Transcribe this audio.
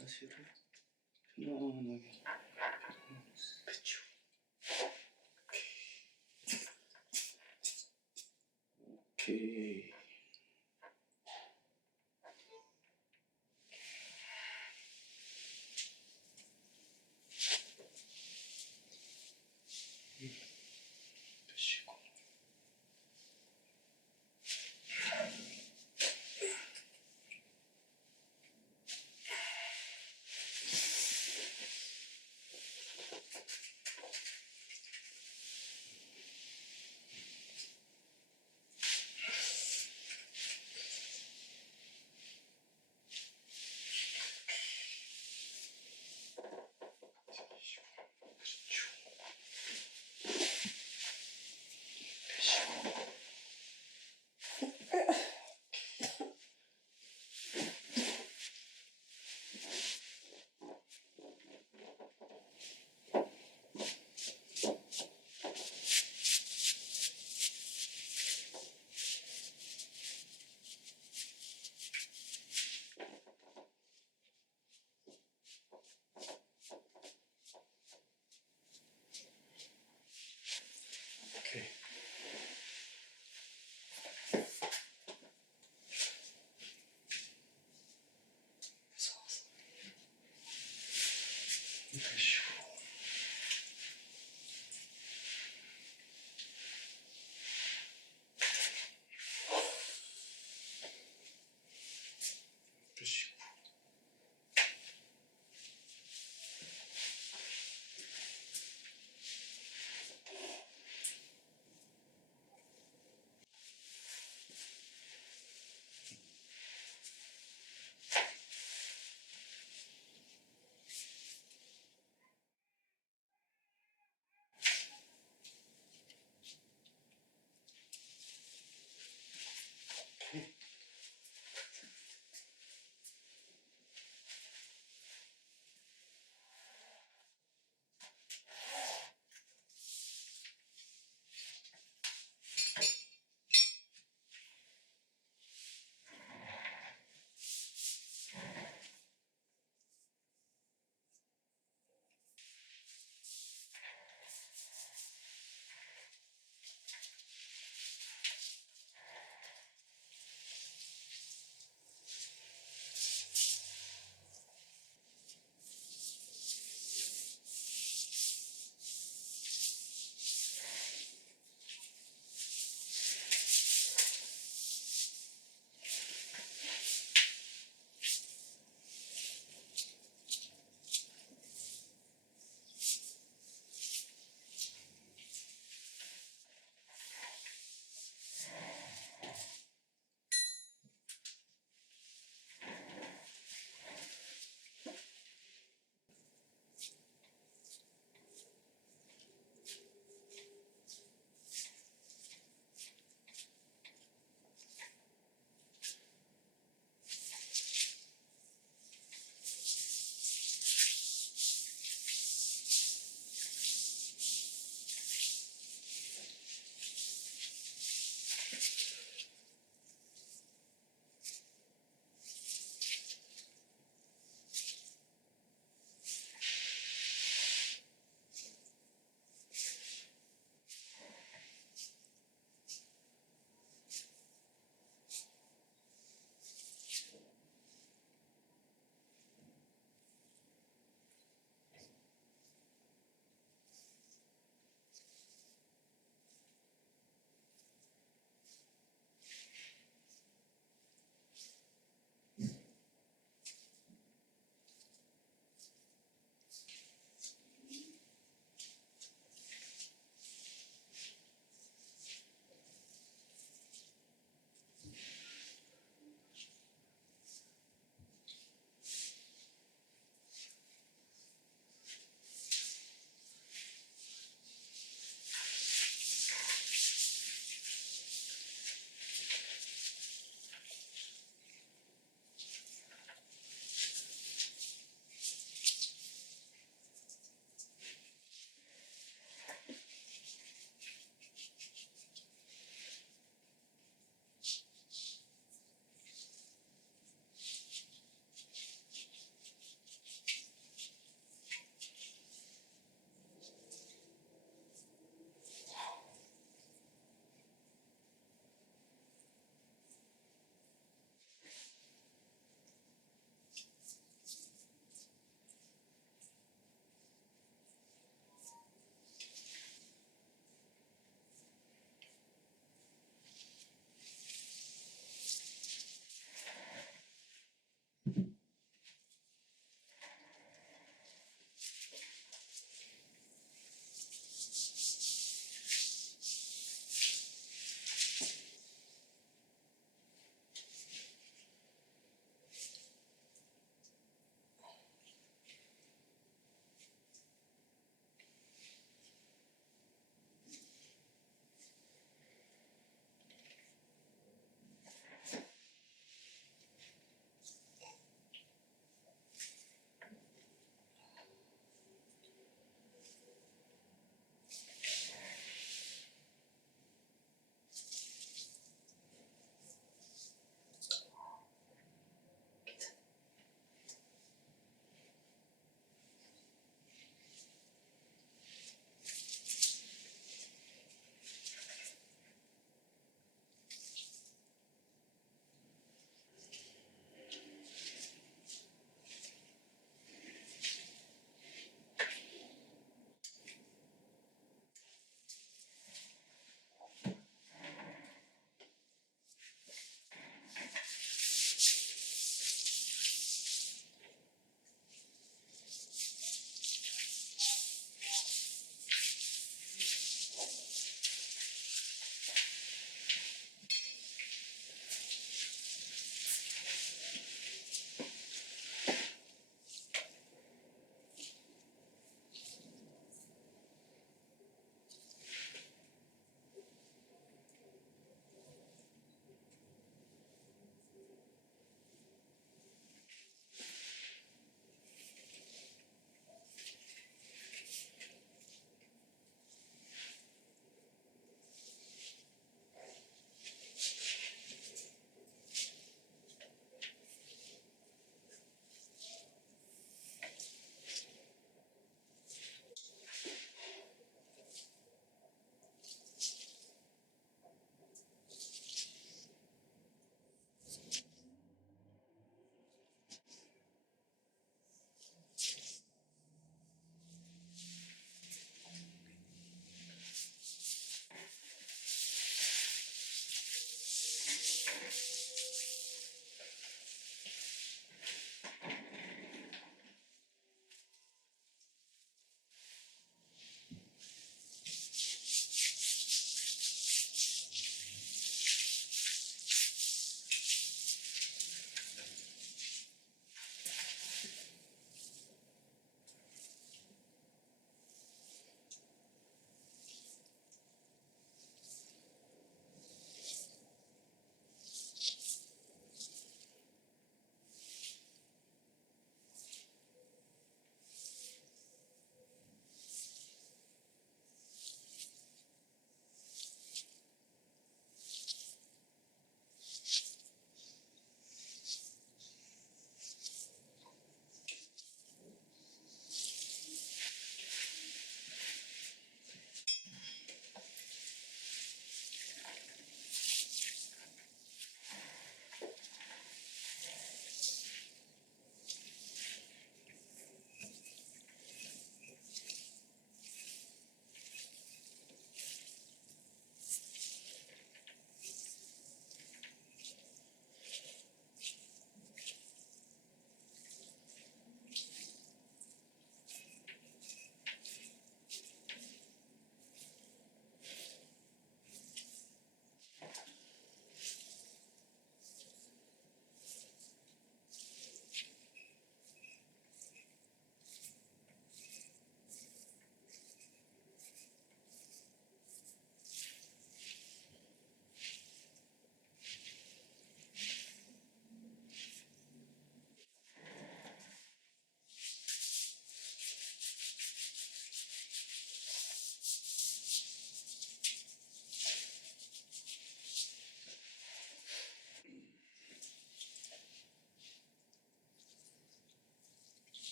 사실을 편안하게 그쵸 오케이 오케이.